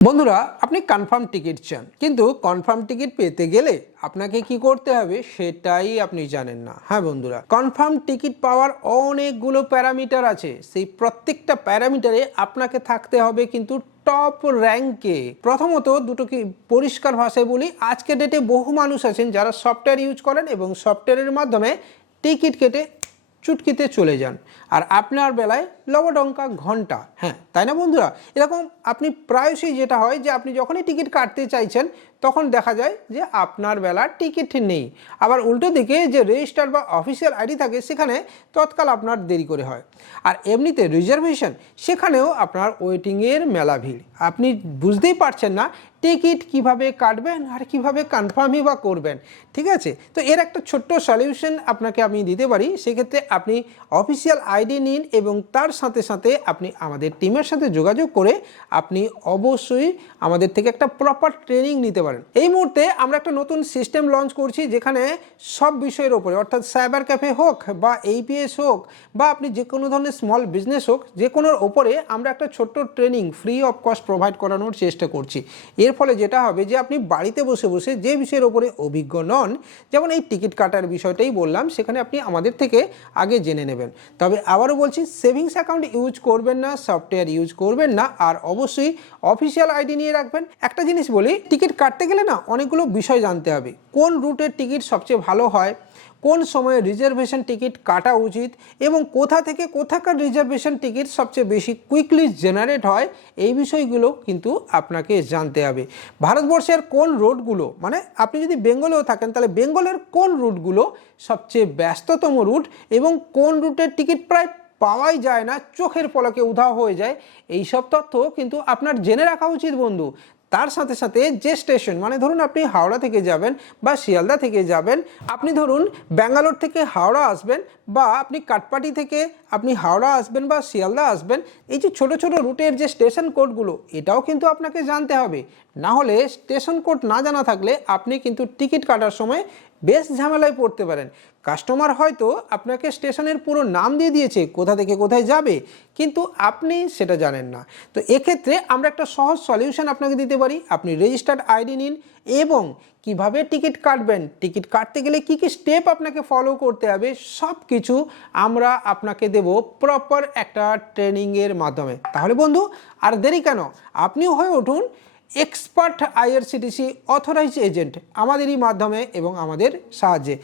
বন্ধুরা আপনি confirm ticket চান, কিন্তু কনফার্ম টিকিট পেতে গেলে আপনাকে কি করতে হবে সেটাই আপনি জানেন না। হ্যাঁ বন্ধুরা, কনফার্ম টিকিট পাওয়ার অনেকগুলো প্যারামিটার আছে। সেই প্রত্যেকটা প্যারামিটারে আপনাকে থাকতে হবে কিন্তু টপ র্যাঙ্কে। প্রথমত দুটো কি পরিষ্কার ভাষায় বলি, আজকের ডেটে বহু মানুষ আছেন যারা সফটওয়্যার ইউজ করেন এবং সফটওয়্যারের মাধ্যমে টিকিট কেটে চুটকিতে চলে যান, আর আপনার বেলায় লবডঙ্কা ঘন্টা। হ্যাঁ তাই না বন্ধুরা? এরকম আপনি প্রায়শই যেটা হয় যে আপনি যখনই টিকিট কাটতে চাইছেন তখন দেখা যায় যে আপনার বেলা টিকিট নেই। আবার উল্টো দিকে যে রেজিস্টার বা অফিসিয়াল আইডি থাকে সেখানে তৎকাল আপনার দেরি করে হয়। আর এমনিতে রিজার্ভেশন, সেখানেও আপনার ওয়েটিংয়ের মেলা ভিড়। আপনি বুঝতেই পারছেন না টিকিট কিভাবে কাটবেন আর কিভাবে কনফার্মই বা করবেন। ঠিক আছে, তো এর একটা ছোট্ট সলিউশন আপনাকে আমি দিতে পারি। সেক্ষেত্রে আপনি অফিসিয়াল আইডি নিন এবং তার সাথে সাথে আপনি আমাদের টিমের সাথে যোগাযোগ করে আপনি অবশ্যই আমাদের থেকে একটা প্রপার ট্রেনিং নিতে পারেন। এই মুহূর্তে আমরা একটা নতুন সিস্টেম লঞ্চ করছি যেখানে সব বিষয়ের ওপরে, অর্থাৎ সাইবার ক্যাফে হোক বা এইপিএস হোক বা আপনি যে কোনো ধরনের স্মল বিজনেস হোক, যে কোনোর ওপরে আমরা একটা ছোট্ট training free of cost provide করানোর চেষ্টা করছি। এর ফলে যেটা হবে যে আপনি বাড়িতে বসে বসে যে বিষয়ের ওপরে অভিজ্ঞ নন, যেমন এই টিকিট কাটার বিষয়টাই বললাম, সেখানে আপনি আমাদের থেকে আগে জেনে নেবেন। তবে আবারও বলছি, সেভিংস অ্যাকাউন্ট ইউজ করবেন না, সফটওয়্যার ইউজ করবেন না, আর অবশ্যই অফিসিয়াল আইডি নিয়ে রাখবেন। একটা জিনিস বলি, টিকিট কাটতে গেলে না অনেকগুলো বিষয় জানতে হবে। কোন রুটের টিকিট সবচেয়ে ভালো হয়, কোন সময়ে রিজার্ভেশন টিকিট কাটা উচিত এবং কোথা থেকে কোথাকার রিজার্ভেশন টিকিট সবচেয়ে বেশি কুইকলি জেনারেট হয়, এই বিষয়গুলো কিন্তু আপনাকে জানতে হবে। ভারতবর্ষের কোন রুটগুলো, মানে আপনি যদি বেঙ্গলেও থাকেন তাহলে বেঙ্গলের কোন রুটগুলো সবচেয়ে ব্যস্ততম রুট এবং কোন রুটের টিকিট প্রায় পাওয়াই যায় না, চোখের পলকে উধাও হয়ে যায়, এই সব তথ্য কিন্তু আপনার জেনে রাখা উচিত বন্ধু। তার সাথে সাথে যে স্টেশন, মানে ধরুন আপনি হাওড়া থেকে যাবেন বা শিয়ালদা থেকে যাবেন, আপনি ধরুন ব্যাঙ্গালোর থেকে হাওড়া আসবেন বা আপনি কাটপাটি থেকে আপনি হাওড়া আসবেন বা শিয়ালদা আসবেন, এই যে ছোটো ছোটো রুটের যে স্টেশন কোডগুলো, এটাও কিন্তু আপনাকে জানতে হবে। না হলে স্টেশন কোড না জানা থাকলে আপনি কিন্তু টিকিট কাটার সময় বেশ ঝামেলায় পড়তে পারেন। কাস্টমার হয়তো আপনাকে স্টেশনের পুরো নাম দিয়ে দিয়েছে, কোথা থেকে কোথায় যাবে, কিন্তু আপনি সেটা জানেন না। তো এক্ষেত্রে আমরা একটা সহজ সলিউশন আপনাকে দিতে পারি। আপনি রেজিস্টার্ড আইডি নিন এবং কিভাবে টিকিট কাটবেন, টিকিট কাটতে গেলে কি কি স্টেপ আপনাকে ফলো করতে হবে, সব কিছু আমরা আপনাকে দেব প্রপার একটা ট্রেনিংয়ের মাধ্যমে। তাহলে বন্ধু আর দেরি কেন, আপনিও হয়ে উঠুন এক্সপার্ট আইআরসিটিসি অথরাইজ এজেন্ট আমাদেরই মাধ্যমে এবং আমাদের সাহায্যে।